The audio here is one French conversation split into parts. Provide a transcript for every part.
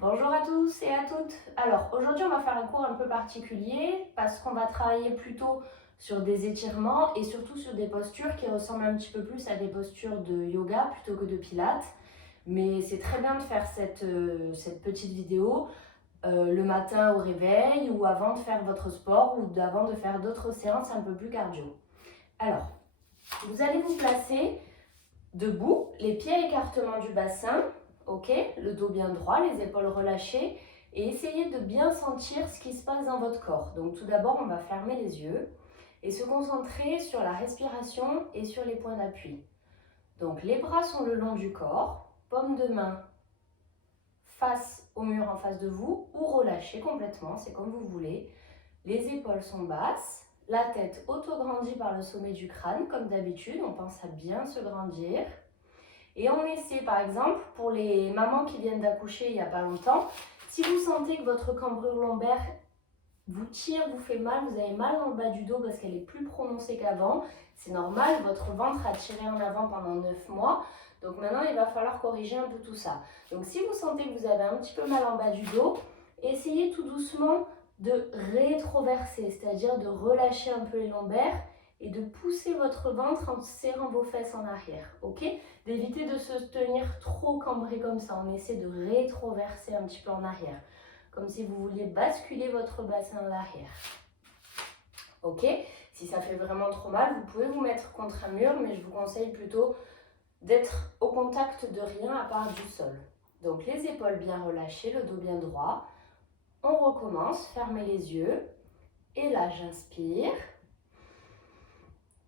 Bonjour à tous et à toutes. Alors aujourd'hui on va faire un cours un peu particulier parce qu'on va travailler plutôt sur des étirements et surtout sur des postures qui ressemblent un petit peu plus à des postures de yoga plutôt que de pilates. Mais c'est très bien de faire cette petite vidéo le matin au réveil ou avant de faire votre sport ou avant de faire d'autres séances un peu plus cardio. Alors, vous allez vous placer debout, les pieds à écartement du bassin, ok, le dos bien droit, les épaules relâchées et essayez de bien sentir ce qui se passe dans votre corps. Donc tout d'abord, on va fermer les yeux et se concentrer sur la respiration et sur les points d'appui. Donc les bras sont le long du corps, paume de main face au mur en face de vous ou relâchée complètement, c'est comme vous voulez. Les épaules sont basses, la tête auto-grandie par le sommet du crâne comme d'habitude, on pense à bien se grandir. Et on essaie par exemple, pour les mamans qui viennent d'accoucher il n'y a pas longtemps, si vous sentez que votre cambrure lombaire vous tire, vous fait mal, vous avez mal dans le bas du dos parce qu'elle est plus prononcée qu'avant, c'est normal, votre ventre a tiré en avant pendant 9 mois, donc maintenant il va falloir corriger un peu tout ça. Donc si vous sentez que vous avez un petit peu mal en bas du dos, essayez tout doucement de rétroverser, c'est-à-dire de relâcher un peu les lombaires et de pousser votre ventre en serrant vos fesses en arrière, ok? D'éviter de se tenir trop cambré comme ça, on essaie de rétroverser un petit peu en arrière, comme si vous vouliez basculer votre bassin en arrière, ok? Si ça fait vraiment trop mal, vous pouvez vous mettre contre un mur, mais je vous conseille plutôt d'être au contact de rien à part du sol. Donc les épaules bien relâchées, le dos bien droit. On recommence, fermez les yeux. Et là, j'inspire.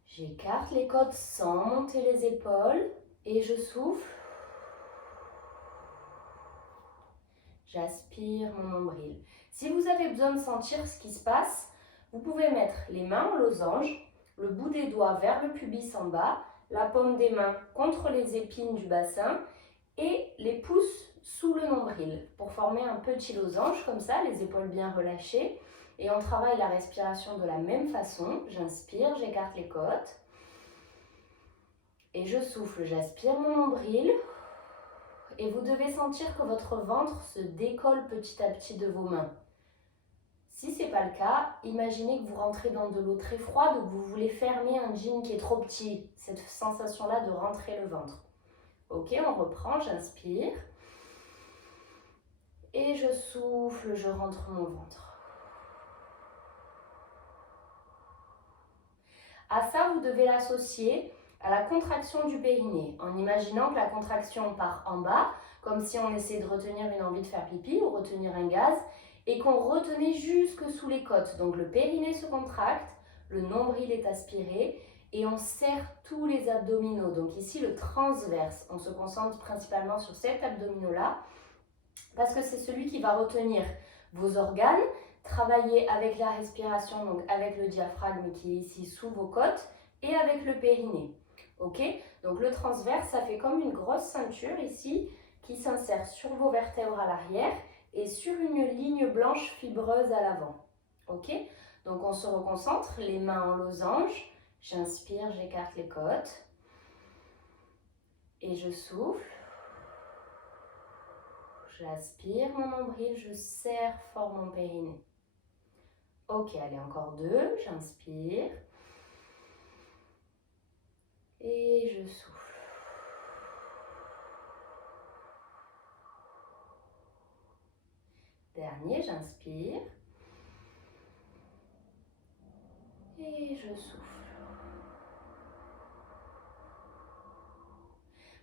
J'écarte les côtes sans monter les épaules. Et je souffle. J'aspire mon nombril. Si vous avez besoin de sentir ce qui se passe, vous pouvez mettre les mains en losange, le bout des doigts vers le pubis en bas, la paume des mains contre les épines du bassin et les pouces sous le nombril pour former un petit losange comme ça, les épaules bien relâchées. Et on travaille la respiration de la même façon. J'inspire, j'écarte les côtes. Et je souffle, j'aspire mon nombril. Et vous devez sentir que votre ventre se décolle petit à petit de vos mains. Si ce n'est pas le cas, imaginez que vous rentrez dans de l'eau très froide ou que vous voulez fermer un jean qui est trop petit. Cette sensation-là de rentrer le ventre. Ok, on reprend, j'inspire. Et je souffle, je rentre mon ventre. À ça, vous devez l'associer à la contraction du périnée, en imaginant que la contraction part en bas, comme si on essayait de retenir une envie de faire pipi ou retenir un gaz, et qu'on retenait jusque sous les côtes. Donc le périnée se contracte, le nombril est aspiré, et on serre tous les abdominaux. Donc ici, le transverse, on se concentre principalement sur cet abdominal-là, parce que c'est celui qui va retenir vos organes, travailler avec la respiration, donc avec le diaphragme qui est ici sous vos côtes, et avec le périnée. Ok? Donc le transverse, ça fait comme une grosse ceinture ici, qui s'insère sur vos vertèbres à l'arrière, et sur une ligne blanche fibreuse à l'avant. Ok? Donc on se reconcentre, les mains en losange, j'inspire, j'écarte les côtes, et je souffle. J'aspire mon nombril, je serre fort mon périnée. Ok, allez, encore 2. J'inspire. Et je souffle. Dernier, j'inspire. Et je souffle.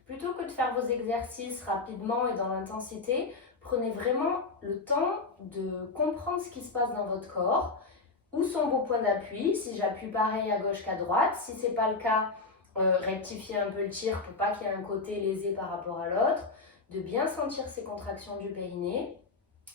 Plutôt que de faire vos exercices rapidement et dans l'intensité, prenez vraiment le temps de comprendre ce qui se passe dans votre corps. Où sont vos points d'appui? Si j'appuie pareil à gauche qu'à droite. Si ce n'est pas le cas, rectifiez un peu le tir pour pas qu'il y ait un côté lésé par rapport à l'autre. De bien sentir ces contractions du périnée.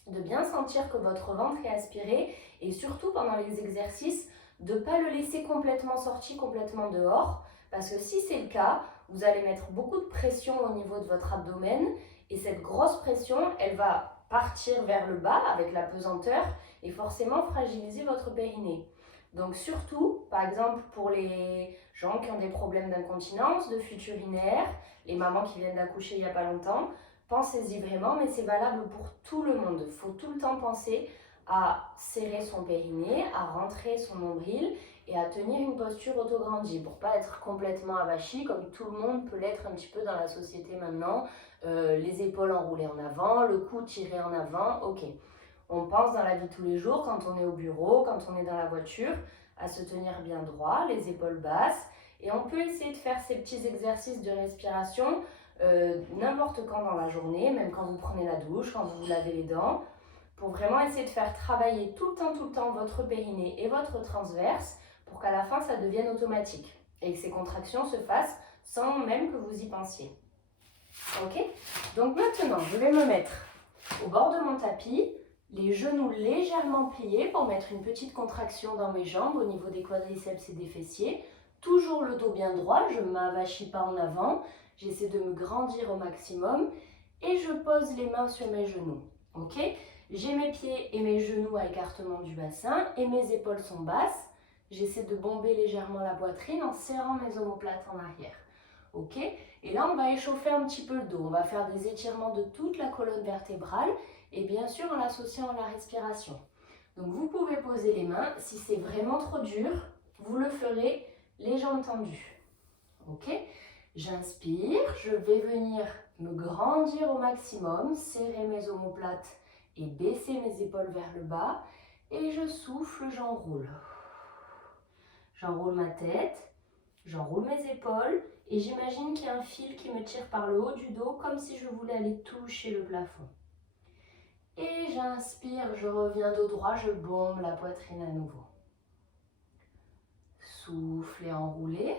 De bien sentir que votre ventre est aspiré. Et surtout pendant les exercices, de ne pas le laisser complètement sorti, complètement dehors. Parce que si c'est le cas, vous allez mettre beaucoup de pression au niveau de votre abdomen. Et cette grosse pression, elle va partir vers le bas avec la pesanteur et forcément fragiliser votre périnée. Donc surtout, par exemple pour les gens qui ont des problèmes d'incontinence, de fuite urinaire, les mamans qui viennent d'accoucher il n'y a pas longtemps, Pensez-y vraiment, mais c'est valable pour tout le monde. Il faut tout le temps penser à serrer son périnée, à rentrer son nombril et à tenir une posture autograndie pour pas être complètement avachi comme tout le monde peut l'être un petit peu dans la société maintenant. Les épaules enroulées en avant, le cou tiré en avant, ok. On pense dans la vie de tous les jours, quand on est au bureau, quand on est dans la voiture, à se tenir bien droit, les épaules basses. Et on peut essayer de faire ces petits exercices de respiration n'importe quand dans la journée, même quand vous prenez la douche, quand vous vous lavez les dents, pour vraiment essayer de faire travailler tout le temps votre périnée et votre transverse pour qu'à la fin ça devienne automatique et que ces contractions se fassent sans même que vous y pensiez. Ok? Donc maintenant, je vais me mettre au bord de mon tapis, les genoux légèrement pliés pour mettre une petite contraction dans mes jambes au niveau des quadriceps et des fessiers. Toujours le dos bien droit, je ne m'avachis pas en avant, j'essaie de me grandir au maximum et je pose les mains sur mes genoux. Ok? J'ai mes pieds et mes genoux à écartement du bassin et mes épaules sont basses. J'essaie de bomber légèrement la poitrine en serrant mes omoplates en arrière. Ok? Et là, on va échauffer un petit peu le dos. On va faire des étirements de toute la colonne vertébrale et bien sûr en l'associant à la respiration. Donc vous pouvez poser les mains. Si c'est vraiment trop dur, vous le ferez les jambes tendues. Ok? J'inspire, je vais venir me grandir au maximum, serrer mes omoplates et baisser mes épaules vers le bas. Et je souffle, j'enroule. J'enroule ma tête, j'enroule mes épaules et j'imagine qu'il y a un fil qui me tire par le haut du dos comme si je voulais aller toucher le plafond. Et j'inspire, je reviens dos droit, je bombe la poitrine à nouveau. Soufflez, enroulez.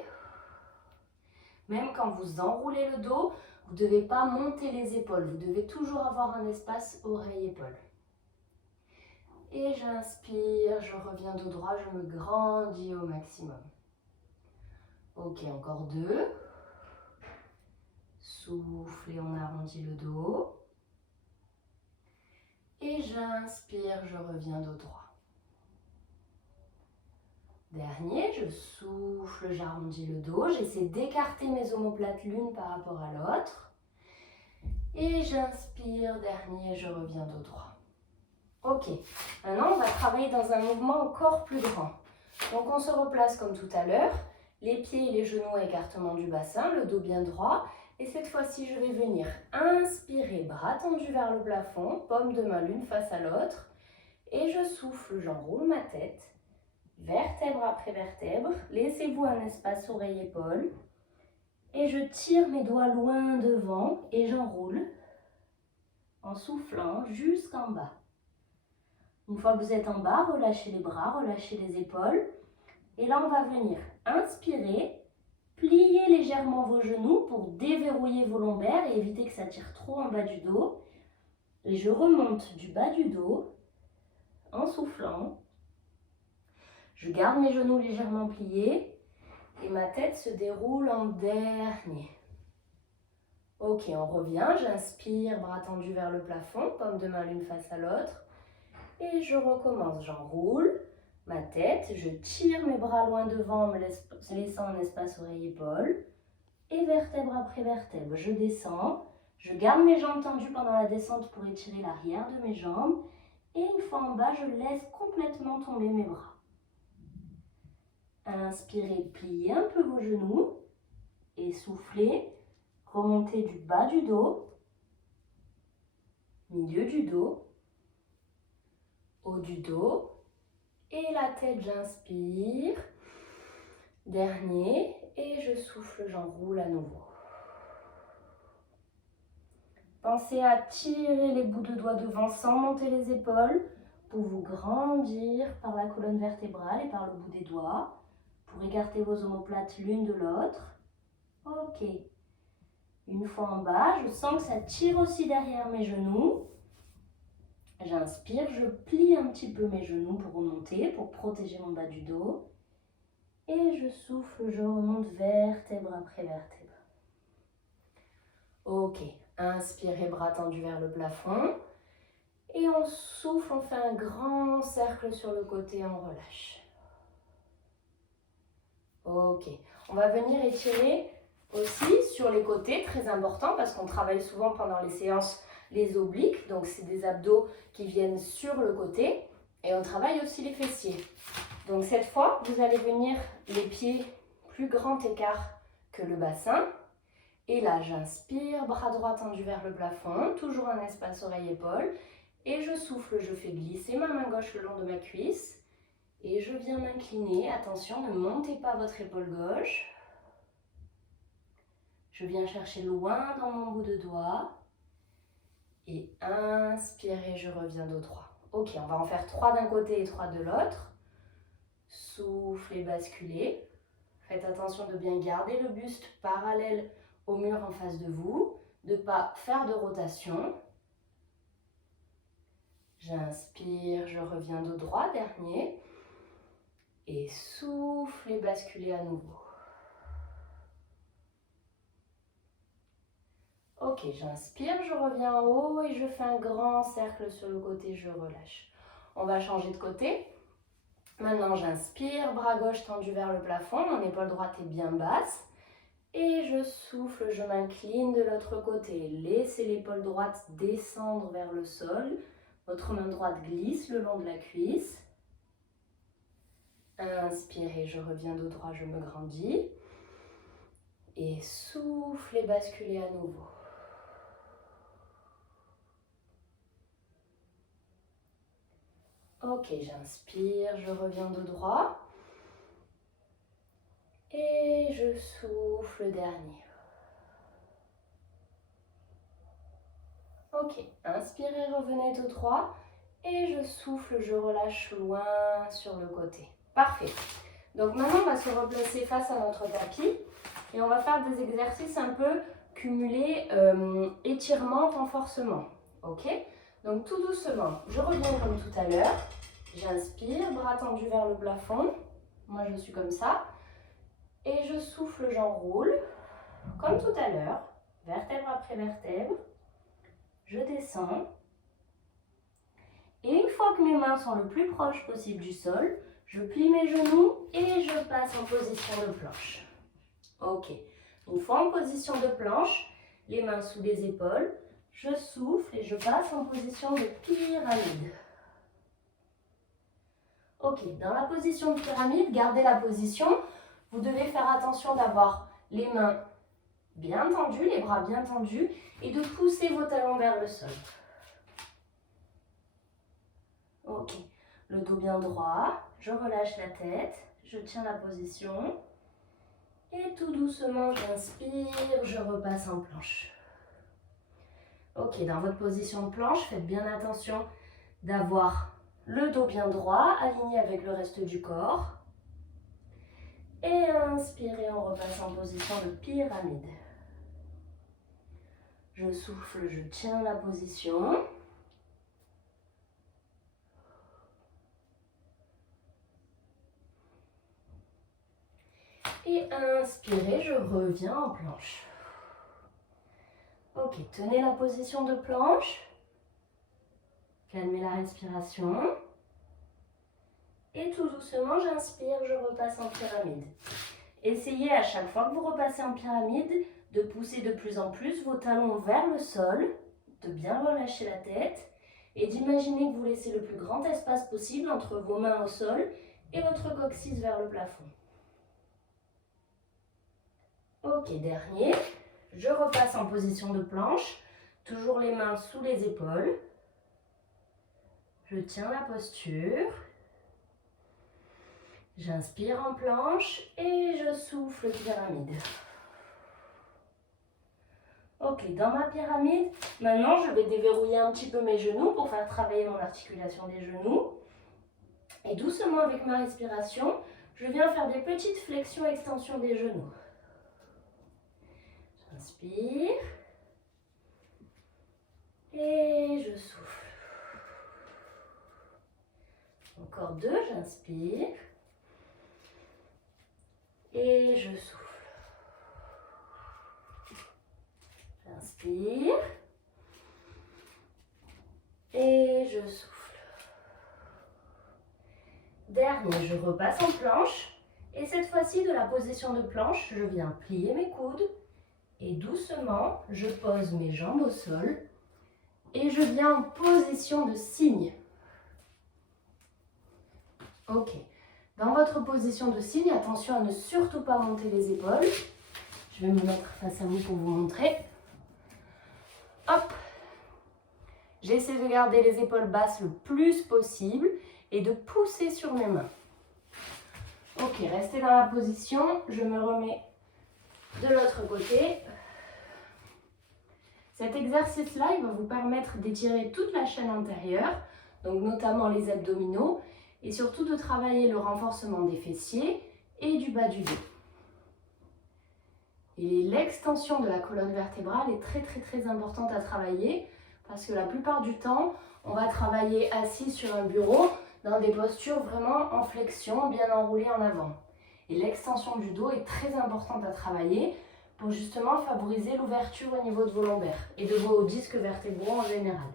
Même quand vous enroulez le dos, vous ne devez pas monter les épaules. Vous devez toujours avoir un espace oreille-épaule. Et j'inspire, je reviens dos droit, je me grandis au maximum. Ok, encore 2. Soufflez, on arrondit le dos. Et j'inspire, je reviens dos droit. Dernier, je souffle, j'arrondis le dos. J'essaie d'écarter mes omoplates l'une par rapport à l'autre. Et j'inspire, dernier, je reviens dos droit. Ok, maintenant on va travailler dans un mouvement encore plus grand. Donc on se replace comme tout à l'heure. Les pieds et les genoux à écartement du bassin, le dos bien droit. Et cette fois-ci, je vais venir inspirer, bras tendus vers le plafond, paumes de main l'une face à l'autre. Et je souffle, j'enroule ma tête, vertèbre après vertèbre. Laissez-vous un espace oreille-épaule. Et je tire mes doigts loin devant et j'enroule en soufflant jusqu'en bas. Une fois que vous êtes en bas, relâchez les bras, relâchez les épaules. Et là, on va venir inspirer. Pliez légèrement vos genoux pour déverrouiller vos lombaires et éviter que ça tire trop en bas du dos. Et je remonte du bas du dos en soufflant. Je garde mes genoux légèrement pliés et ma tête se déroule en dernier. Ok, on revient. J'inspire, bras tendus vers le plafond, paumes de main l'une face à l'autre. Et je recommence. J'enroule ma tête, je tire mes bras loin devant, me laissant un espace oreille-épaule. Et vertèbre après vertèbre, je descends. Je garde mes jambes tendues pendant la descente pour étirer l'arrière de mes jambes. Et une fois en bas, je laisse complètement tomber mes bras. Inspirez, pliez un peu vos genoux. Et soufflez, remontez du bas du dos, milieu du dos, haut du dos. Et la tête, j'inspire. Dernier. Et je souffle, j'enroule à nouveau. Pensez à tirer les bouts de doigts devant sans monter les épaules pour vous grandir par la colonne vertébrale et par le bout des doigts pour écarter vos omoplates l'une de l'autre. Ok. Une fois en bas, je sens que ça tire aussi derrière mes genoux. J'inspire, je plie un petit peu mes genoux pour remonter, pour protéger mon bas du dos. Et je souffle, je remonte vertèbre après vertèbre. Ok, inspirez, bras tendus vers le plafond. Et on souffle, on fait un grand cercle sur le côté, on relâche. Ok, on va venir étirer Aussi, sur les côtés, très important parce qu'on travaille souvent pendant les séances les obliques. Donc, c'est des abdos qui viennent sur le côté. Et on travaille aussi les fessiers. Donc, cette fois, vous allez venir les pieds plus grand écart que le bassin. Et là, j'inspire, bras droit tendu vers le plafond, toujours un espace oreille-épaule. Et je souffle, je fais glisser ma main gauche le long de ma cuisse. Et je viens m'incliner. Attention, ne montez pas votre épaule gauche. Je viens chercher loin dans mon bout de doigt. Et inspirez, je reviens dos droit. Ok, on va en faire 3 d'un côté et 3 de l'autre. Soufflez, basculez. Faites attention de bien garder le buste parallèle au mur en face de vous, de ne pas faire de rotation. J'inspire, je reviens dos droit, dernier. Et souffle et basculez à nouveau. Ok, j'inspire, je reviens en haut et je fais un grand cercle sur le côté, je relâche. On va changer de côté. Maintenant, j'inspire, bras gauche tendu vers le plafond, mon épaule droite est bien basse. Et je souffle, je m'incline de l'autre côté. Laissez l'épaule droite descendre vers le sol. Votre main droite glisse le long de la cuisse. Inspirez, je reviens dos droit, je me grandis. Et soufflez, basculez à nouveau. Ok, j'inspire, je reviens dos droit. Et je souffle, dernier. Ok, inspirez, revenez dos droit. Et je souffle, je relâche loin sur le côté. Parfait. Donc maintenant, on va se replacer face à notre tapis. Et on va faire des exercices un peu cumulés, étirement, renforcement. Ok? Donc tout doucement, je reviens comme tout à l'heure. J'inspire, bras tendus vers le plafond. Moi, je suis comme ça. Et je souffle, j'enroule, comme tout à l'heure, vertèbre après vertèbre. Je descends. Et une fois que mes mains sont le plus proches possible du sol, je plie mes genoux et je passe en position de planche. Ok. Une fois en position de planche, les mains sous les épaules, je souffle et je passe en position de pyramide. Ok, dans la position de pyramide, gardez la position. Vous devez faire attention d'avoir les mains bien tendues, les bras bien tendus et de pousser vos talons vers le sol. Ok, le dos bien droit, je relâche la tête, je tiens la position. Et tout doucement, j'inspire, je repasse en planche. Ok, dans votre position de planche, faites bien attention d'avoir le dos bien droit, aligné avec le reste du corps. Et inspirez, on repasse en position de pyramide. Je souffle, je tiens la position. Et inspirez, je reviens en planche. Ok, tenez la position de planche. Calmez la respiration. Et tout doucement, j'inspire, je repasse en pyramide. Essayez à chaque fois que vous repassez en pyramide de pousser de plus en plus vos talons vers le sol, de bien relâcher la tête et d'imaginer que vous laissez le plus grand espace possible entre vos mains au sol et votre coccyx vers le plafond. Ok, dernier. Je repasse en position de planche, toujours les mains sous les épaules. Je tiens la posture. J'inspire en planche et je souffle pyramide. Ok, dans ma pyramide, maintenant je vais déverrouiller un petit peu mes genoux pour faire travailler mon articulation des genoux. Et doucement avec ma respiration, je viens faire des petites flexions-extensions des genoux. J'inspire et je souffle. Encore 2, j'inspire et je souffle. J'inspire et je souffle. Dernier, je repasse en planche et cette fois-ci de la position de planche, je viens plier mes coudes Et doucement, je pose mes jambes au sol et je viens en position de cygne. Ok. Dans votre position de cygne, attention à ne surtout pas monter les épaules. Je vais me mettre face à vous pour vous montrer. Hop. J'essaie de garder les épaules basses le plus possible et de pousser sur mes mains. Ok, restez dans la position. Je me remets de l'autre côté. Cet exercice-là, il va vous permettre d'étirer toute la chaîne antérieure, donc notamment les abdominaux, et surtout de travailler le renforcement des fessiers et du bas du dos. Et l'extension de la colonne vertébrale est très importante à travailler parce que la plupart du temps, on va travailler assis sur un bureau dans des postures vraiment en flexion, bien enroulées en avant. Et l'extension du dos est très importante à travailler pour justement favoriser l'ouverture au niveau de vos lombaires et de vos disques vertébraux en général.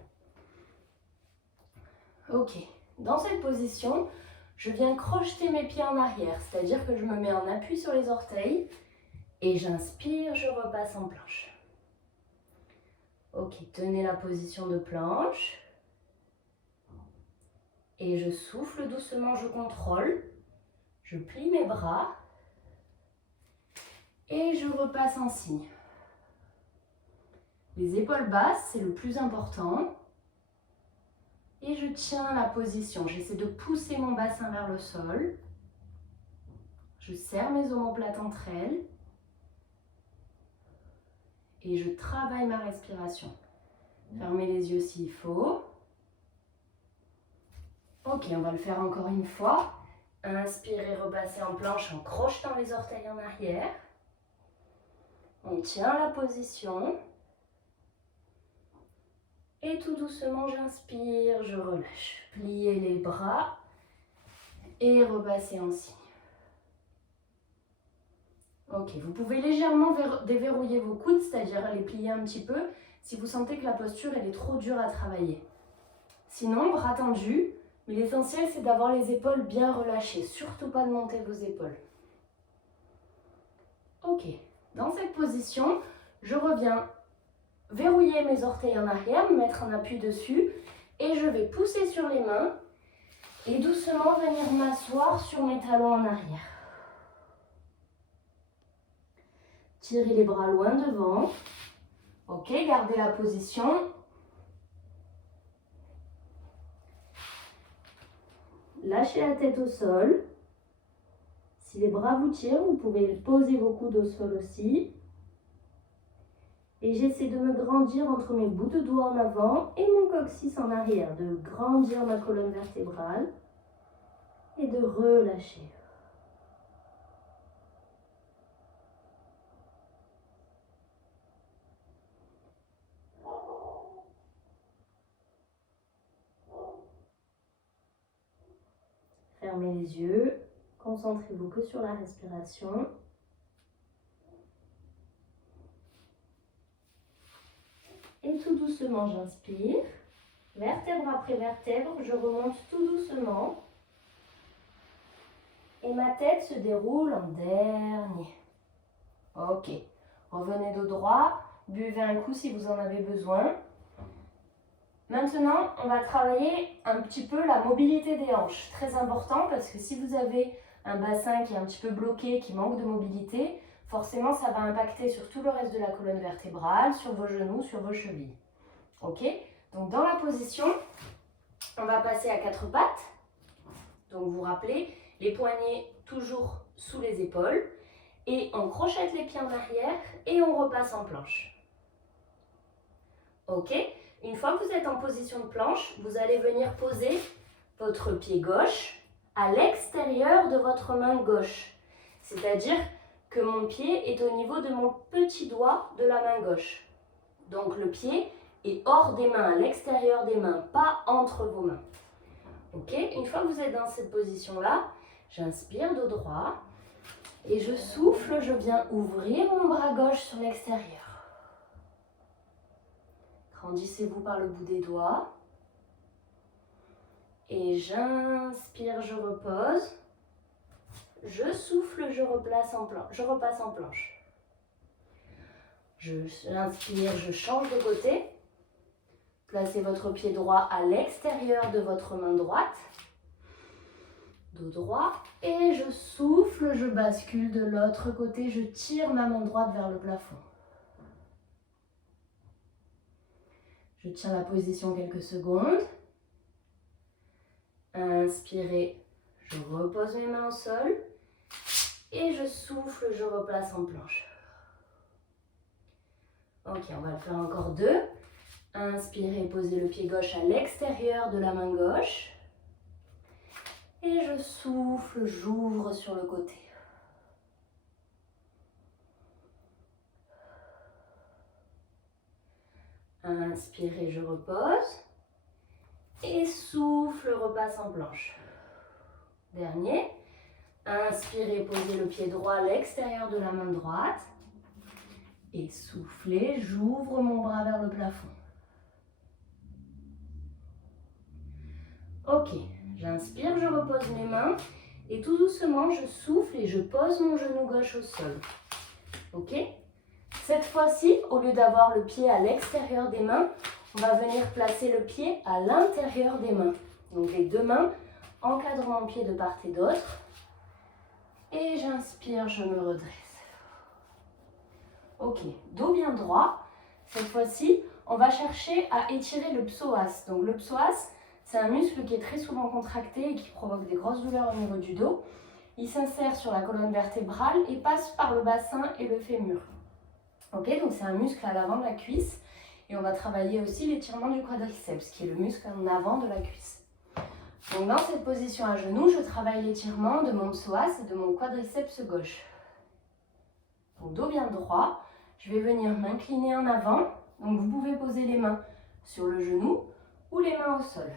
Ok, dans cette position, je viens crocheter mes pieds en arrière, c'est-à-dire que je me mets en appui sur les orteils et j'inspire, je repasse en planche. Ok, tenez la position de planche et je souffle doucement, je contrôle, je plie mes bras et je repasse en cygne. Les épaules basses, c'est le plus important. Et je tiens la position. J'essaie de pousser mon bassin vers le sol. Je serre mes omoplates entre elles. Et je travaille ma respiration. Fermez les yeux s'il faut. Ok, on va le faire encore une fois. Inspirez, repassez en planche en crochetant les orteils en arrière. On tient la position. Et tout doucement, j'inspire, je relâche. Pliez les bras et repassez en cygne. Ok, vous pouvez légèrement déverrouiller vos coudes, c'est-à-dire les plier un petit peu, si vous sentez que la posture elle est trop dure à travailler. Sinon, bras tendus, mais l'essentiel c'est d'avoir les épaules bien relâchées, surtout pas de monter vos épaules. Ok, dans cette position, je reviens verrouiller mes orteils en arrière, me mettre en appui dessus et je vais pousser sur les mains et doucement venir m'asseoir sur mes talons en arrière. Tirez les bras loin devant. Ok, gardez la position. Lâchez la tête au sol. Si les bras vous tirent, vous pouvez poser vos coudes au sol aussi. Et j'essaie de me grandir entre mes bouts de doigts en avant et mon coccyx en arrière, de grandir ma colonne vertébrale et de relâcher. Fermez les yeux, concentrez-vous que sur la respiration. Et tout doucement, j'inspire. Vertèbre après vertèbre, je remonte tout doucement. Et ma tête se déroule en dernier. Ok. Revenez dos droit. Buvez un coup si vous en avez besoin. Maintenant, on va travailler un petit peu la mobilité des hanches. Très important parce que si vous avez un bassin qui est un petit peu bloqué, qui manque de mobilité, forcément, ça va impacter sur tout le reste de la colonne vertébrale, sur vos genoux, sur vos chevilles. Ok? Donc, dans la position, on va passer à 4 pattes. Donc, vous vous rappelez, les poignets toujours sous les épaules. Et on crochette les pieds en arrière et on repasse en planche. Ok? Une fois que vous êtes en position de planche, vous allez venir poser votre pied gauche à l'extérieur de votre main gauche. C'est-à-dire que mon pied est au niveau de mon petit doigt de la main gauche. Donc le pied est hors des mains, à l'extérieur des mains, pas entre vos mains. Ok? Une fois que vous êtes dans cette position-là, j'inspire dos droit et je souffle, je viens ouvrir mon bras gauche sur l'extérieur. Grandissez-vous par le bout des doigts. Et j'inspire, je repose. Je souffle, je repasse en planche. J'inspire, je change de côté. Placez votre pied droit à l'extérieur de votre main droite. Dos droit. Et je souffle, je bascule de l'autre côté. Je tire ma main droite vers le plafond. Je tiens la position quelques secondes. Inspirez, je repose mes mains au sol. Et je souffle, je replace en planche. Ok, on va le faire encore 2. Inspirez, posez le pied gauche à l'extérieur de la main gauche. Et je souffle, j'ouvre sur le côté. Inspirez, je repose. Et souffle, repasse en planche. Dernier. Inspirez, posez le pied droit à l'extérieur de la main droite. Et soufflez, j'ouvre mon bras vers le plafond. Ok, j'inspire, je repose mes mains. Et tout doucement, je souffle et je pose mon genou gauche au sol. Ok? Cette fois-ci, au lieu d'avoir le pied à l'extérieur des mains, on va venir placer le pied à l'intérieur des mains. Donc les deux mains encadrent mon pied de part et d'autre. Et j'inspire, je me redresse. Ok, dos bien droit. Cette fois-ci, on va chercher à étirer le psoas. Donc le psoas, c'est un muscle qui est très souvent contracté et qui provoque des grosses douleurs au niveau du dos. Il s'insère sur la colonne vertébrale et passe par le bassin et le fémur. Ok, donc c'est un muscle à l'avant de la cuisse. Et on va travailler aussi l'étirement du quadriceps, qui est le muscle en avant de la cuisse. Donc dans cette position à genoux, je travaille l'étirement de mon psoas et de mon quadriceps gauche. Donc dos bien droit, je vais venir m'incliner en avant. Donc vous pouvez poser les mains sur le genou ou les mains au sol.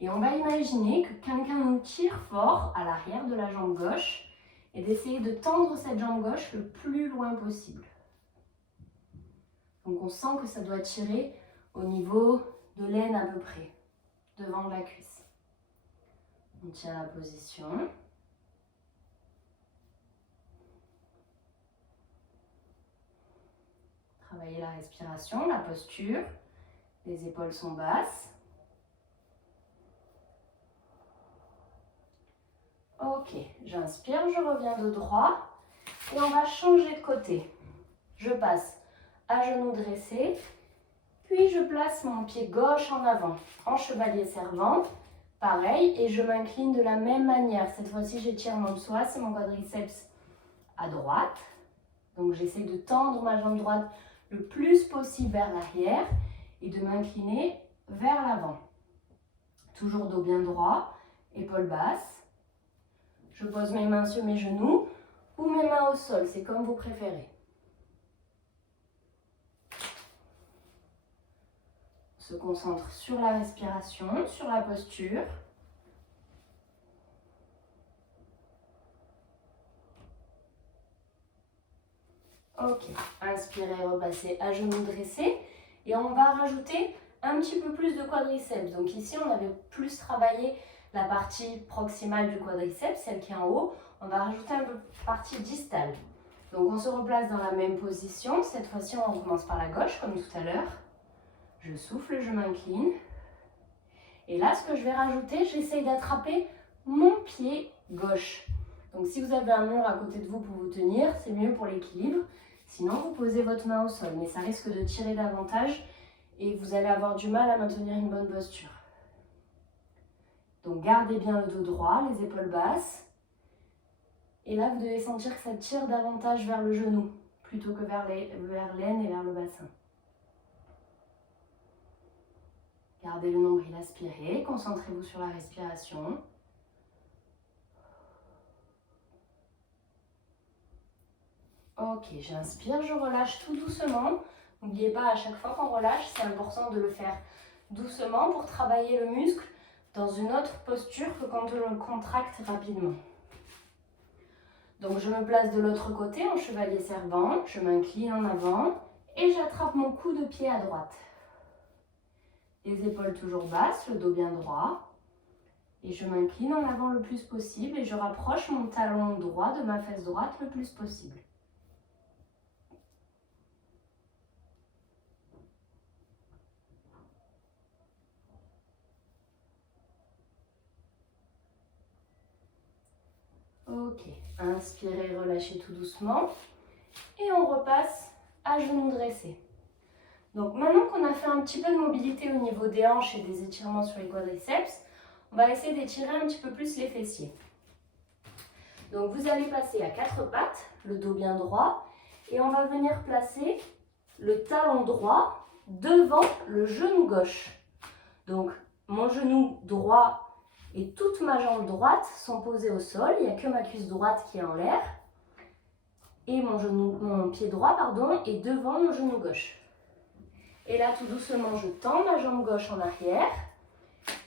Et on va imaginer que quelqu'un nous tire fort à l'arrière de la jambe gauche et d'essayer de tendre cette jambe gauche le plus loin possible. Donc on sent que ça doit tirer au niveau de l'aine à peu près, devant la cuisse. On tient la position. Travaillez la respiration, la posture. Les épaules sont basses. Ok, j'inspire, je reviens de droit et on va changer de côté. Je passe à genoux dressés, puis je place mon pied gauche en avant, en chevalier servant. Pareil, et je m'incline de la même manière. Cette fois-ci, j'étire mon psoas et mon quadriceps à droite. Donc j'essaie de tendre ma jambe droite le plus possible vers l'arrière et de m'incliner vers l'avant. Toujours dos bien droit, épaules basses. Je pose mes mains sur mes genoux ou mes mains au sol, c'est comme vous préférez. On se concentre sur la respiration, sur la posture. Ok, inspirez, repassez à genoux dressés. Et on va rajouter un petit peu plus de quadriceps. Donc ici, on avait plus travaillé la partie proximale du quadriceps, celle qui est en haut. On va rajouter un peu de partie distale. Donc on se replace dans la même position. Cette fois-ci, on recommence par la gauche, comme tout à l'heure. Je souffle, je m'incline. Et là, ce que je vais rajouter, j'essaye d'attraper mon pied gauche. Donc si vous avez un mur à côté de vous pour vous tenir, c'est mieux pour l'équilibre. Sinon, vous posez votre main au sol, mais ça risque de tirer davantage et vous allez avoir du mal à maintenir une bonne posture. Donc gardez bien le dos droit, les épaules basses. Et là, vous devez sentir que ça tire davantage vers le genou, plutôt que vers l'aine et vers le bassin. Gardez le nombril aspiré, concentrez-vous sur la respiration. Ok, j'inspire, je relâche tout doucement. N'oubliez pas, à chaque fois qu'on relâche, c'est important de le faire doucement pour travailler le muscle dans une autre posture que quand on le contracte rapidement. Donc je me place de l'autre côté en chevalier servant, je m'incline en avant et j'attrape mon coup de pied à droite. Les épaules toujours basses, le dos bien droit. Et je m'incline en avant le plus possible et je rapproche mon talon droit de ma fesse droite le plus possible. Ok, inspirez, relâchez tout doucement. Et on repasse à genoux dressés. Donc maintenant qu'on a fait un petit peu de mobilité au niveau des hanches et des étirements sur les quadriceps, on va essayer d'étirer un petit peu plus les fessiers. Donc vous allez passer à quatre pattes, le dos bien droit, et on va venir placer le talon droit devant le genou gauche. Donc mon genou droit et toute ma jambe droite sont posées au sol, il n'y a que ma cuisse droite qui est en l'air. Et mon pied droit est devant mon genou gauche. Et là, tout doucement, je tends ma jambe gauche en arrière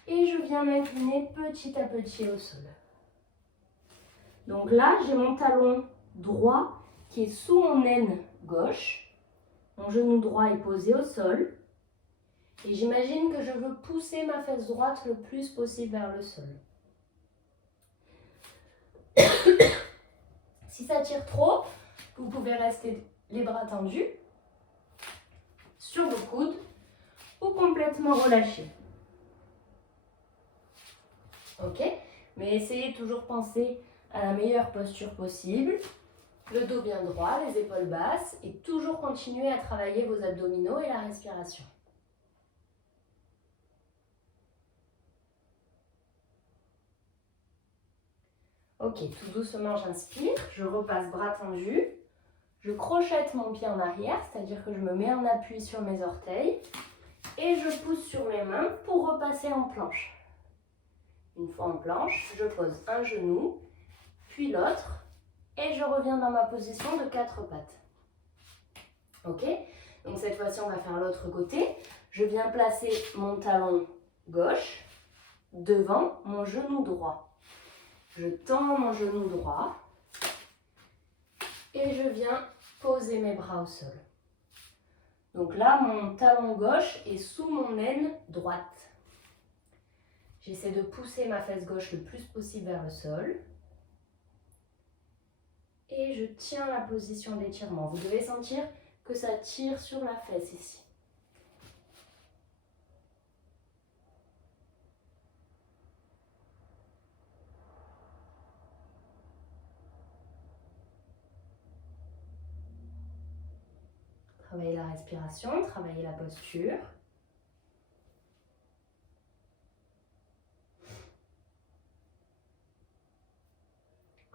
et je viens m'incliner petit à petit au sol. Donc là, j'ai mon talon droit qui est sous mon aine gauche. Mon genou droit est posé au sol. Et j'imagine que je veux pousser ma fesse droite le plus possible vers le sol. Si ça tire trop, vous pouvez rester les bras tendus sur vos coudes ou complètement relâchés. Ok? Mais essayez toujours de penser à la meilleure posture possible. Le dos bien droit, les épaules basses et toujours continuer à travailler vos abdominaux et la respiration. Ok, tout doucement j'inspire, je repasse bras tendus. Je crochette mon pied en arrière, c'est-à-dire que je me mets en appui sur mes orteils et je pousse sur mes mains pour repasser en planche. Une fois en planche, je pose un genou, puis l'autre et je reviens dans ma position de quatre pattes. Ok? Donc cette fois-ci, on va faire l'autre côté. Je viens placer mon talon gauche devant mon genou droit. Je tends mon genou droit et je viens poser mes bras au sol. Donc là, mon talon gauche est sous mon aine droite. J'essaie de pousser ma fesse gauche le plus possible vers le sol. Et je tiens la position d'étirement. Vous devez sentir que ça tire sur la fesse ici. Travaillez la respiration, travaillez la posture.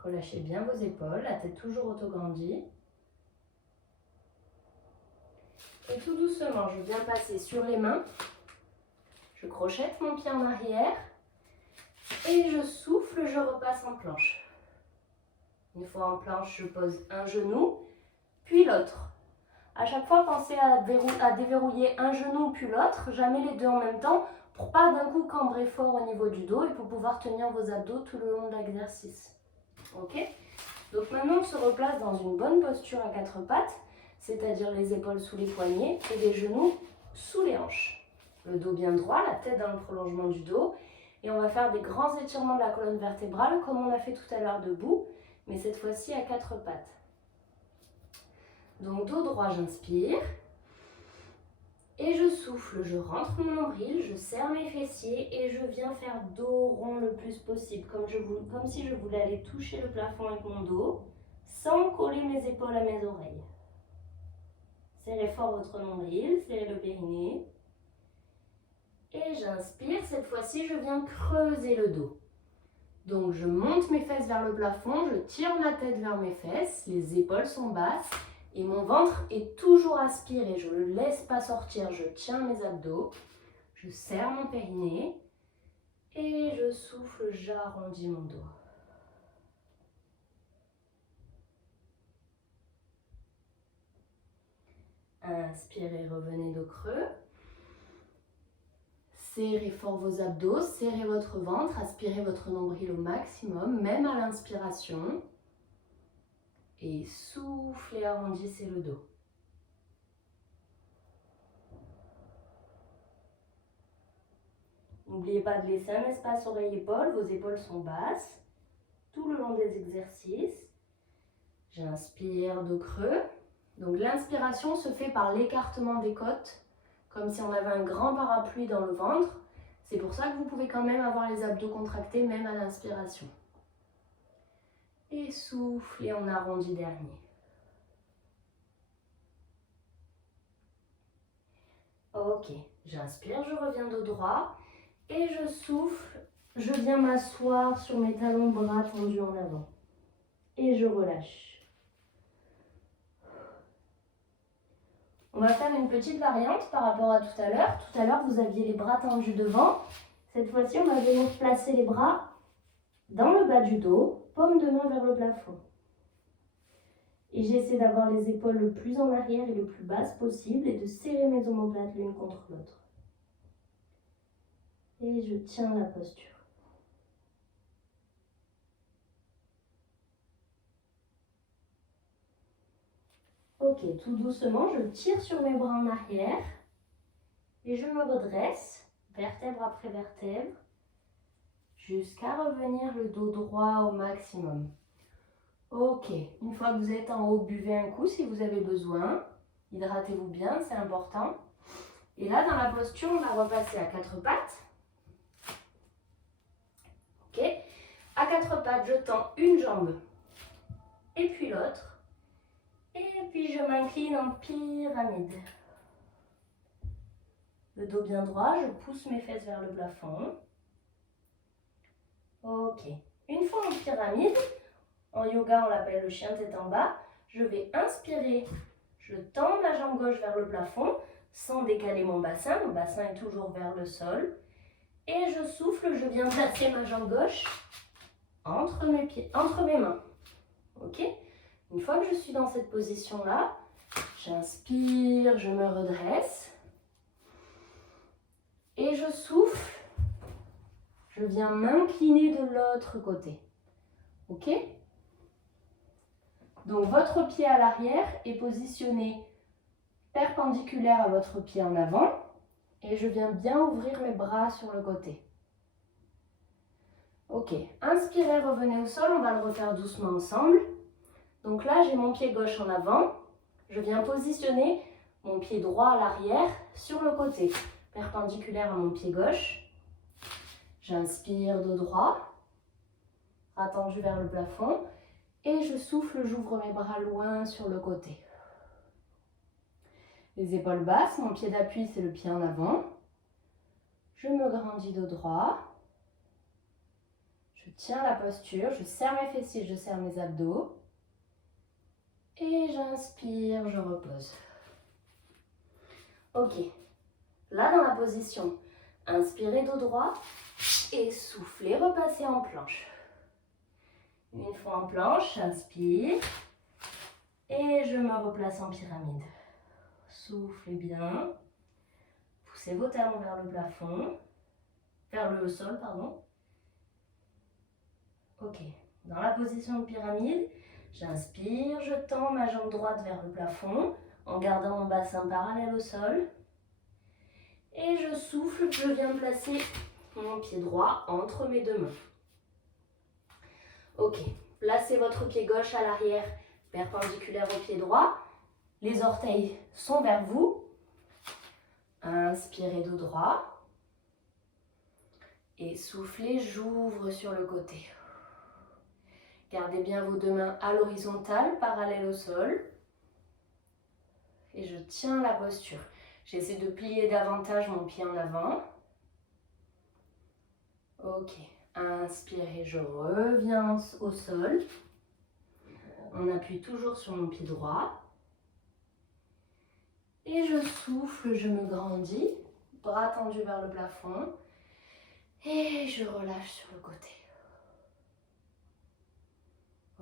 Relâchez bien vos épaules, la tête toujours autograndie. Et tout doucement, je viens passer sur les mains. Je crochette mon pied en arrière. Et je souffle, je repasse en planche. Une fois en planche, je pose un genou, puis l'autre. À chaque fois, pensez à déverrouiller un genou puis l'autre, jamais les deux en même temps, pour pas d'un coup cambrer fort au niveau du dos et pour pouvoir tenir vos abdos tout le long de l'exercice. Ok? Donc maintenant, on se replace dans une bonne posture à quatre pattes, c'est-à-dire les épaules sous les poignets et les genoux sous les hanches. Le dos bien droit, la tête dans le prolongement du dos. Et on va faire des grands étirements de la colonne vertébrale comme on a fait tout à l'heure debout, mais cette fois-ci à quatre pattes. Donc dos droit, j'inspire. Et je souffle, je rentre mon nombril, je serre mes fessiers et je viens faire dos rond le plus possible, comme si je voulais aller toucher le plafond avec mon dos, sans coller mes épaules à mes oreilles. Serrez fort votre nombril, serrez le périnée. Et j'inspire, cette fois-ci je viens creuser le dos. Donc je monte mes fesses vers le plafond, je tire ma tête vers mes fesses, les épaules sont basses. Et mon ventre est toujours aspiré, je ne le laisse pas sortir, je tiens mes abdos, je serre mon périnée et je souffle, j'arrondis mon dos. Inspirez, revenez dos creux. Serrez fort vos abdos, serrez votre ventre, aspirez votre nombril au maximum, même à l'inspiration. Et soufflez, arrondissez le dos. N'oubliez pas de laisser un espace oreille-épaule, vos épaules sont basses tout le long des exercices. J'inspire, dos creux. Donc l'inspiration se fait par l'écartement des côtes, comme si on avait un grand parapluie dans le ventre. C'est pour ça que vous pouvez quand même avoir les abdos contractés, même à l'inspiration. Et souffle et on arrondit dernier. Ok, j'inspire, je reviens dos droit et je souffle. Je viens m'asseoir sur mes talons, bras tendus en avant. Et je relâche. On va faire une petite variante par rapport à tout à l'heure. Tout à l'heure, vous aviez les bras tendus devant. Cette fois-ci, on va venir placer les bras dans le bas du dos, paume de main vers le plafond. Et j'essaie d'avoir les épaules le plus en arrière et le plus basses possible et de serrer mes omoplates l'une contre l'autre. Et je tiens la posture. Ok, tout doucement, je tire sur mes bras en arrière et je me redresse, vertèbre après vertèbre, jusqu'à revenir le dos droit au maximum. Ok, une fois que vous êtes en haut, buvez un coup si vous avez besoin. Hydratez-vous bien, c'est important. Et là, dans la posture, on va repasser à quatre pattes. Ok, à quatre pattes, je tends une jambe et puis l'autre. Et puis je m'incline en pyramide. Le dos bien droit, je pousse mes fesses vers le plafond. Ok, une fois en pyramide, en yoga on l'appelle le chien tête en bas, je vais inspirer, je tends ma jambe gauche vers le plafond sans décaler mon bassin est toujours vers le sol. Et je souffle, je viens placer ma jambe gauche entre mes pieds, entre mes mains. Ok, une fois que je suis dans cette position-là, j'inspire, je me redresse. Et je souffle, je viens m'incliner de l'autre côté. Ok? Donc votre pied à l'arrière est positionné perpendiculaire à votre pied en avant. Et je viens bien ouvrir mes bras sur le côté. Ok, inspirez, revenez au sol, on va le refaire doucement ensemble. Donc là, j'ai mon pied gauche en avant. Je viens positionner mon pied droit à l'arrière sur le côté, perpendiculaire à mon pied gauche. J'inspire dos droit, bras tendu vers le plafond. Et je souffle, j'ouvre mes bras loin sur le côté. Les épaules basses, mon pied d'appui, c'est le pied en avant. Je me grandis dos droit. Je tiens la posture, je serre mes fessiers, je serre mes abdos. Et j'inspire, je repose. Ok, là dans la position, inspirez dos droit et soufflez, repassez en planche. Une fois en planche, j'inspire et je me replace en pyramide. Soufflez bien, poussez vos talons vers le plafond, vers le sol, pardon. Ok, dans la position de pyramide, j'inspire, je tends ma jambe droite vers le plafond en gardant mon bassin parallèle au sol. Et je souffle, je viens placer mon pied droit entre mes deux mains. Ok, placez votre pied gauche à l'arrière, perpendiculaire au pied droit. Les orteils sont vers vous. Inspirez dos droit. Et soufflez, j'ouvre sur le côté. Gardez bien vos deux mains à l'horizontale, parallèles au sol. Et je tiens la posture. J'essaie de plier davantage mon pied en avant. Ok, inspirez, je reviens au sol. On appuie toujours sur mon pied droit. Et je souffle, je me grandis, bras tendus vers le plafond. Et je relâche sur le côté.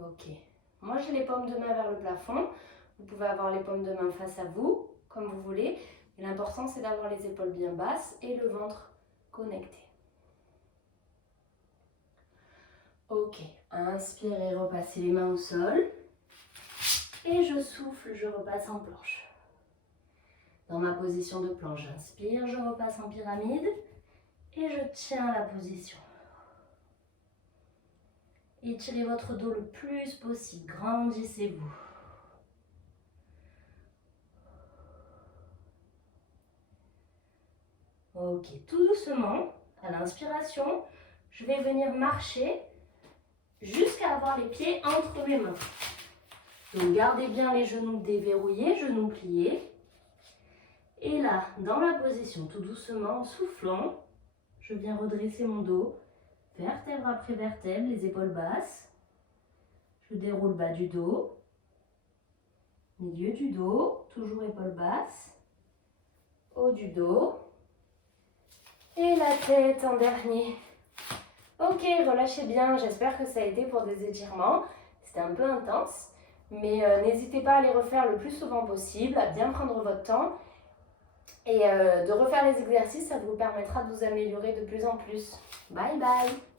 Ok, moi j'ai les paumes de main vers le plafond. Vous pouvez avoir les paumes de main face à vous, comme vous voulez. L'important c'est d'avoir les épaules bien basses et le ventre connecté. Ok, inspirez, repassez les mains au sol. Et je souffle, je repasse en planche. Dans ma position de planche, j'inspire, je repasse en pyramide. Et je tiens la position. Étirez votre dos le plus possible, grandissez-vous. Ok, tout doucement, à l'inspiration, je vais venir marcher jusqu'à avoir les pieds entre mes mains. Donc gardez bien les genoux déverrouillés, genoux pliés. Et là, dans la position, tout doucement, en soufflant, je viens redresser mon dos, vertèbre après vertèbre, les épaules basses. Je déroule bas du dos, milieu du dos, toujours épaules basses, haut du dos. Et la tête en dernier. Ok, relâchez bien, j'espère que ça a été pour des étirements. C'était un peu intense, mais n'hésitez pas à les refaire le plus souvent possible, à bien prendre votre temps. Et de refaire les exercices, ça vous permettra de vous améliorer de plus en plus. Bye bye!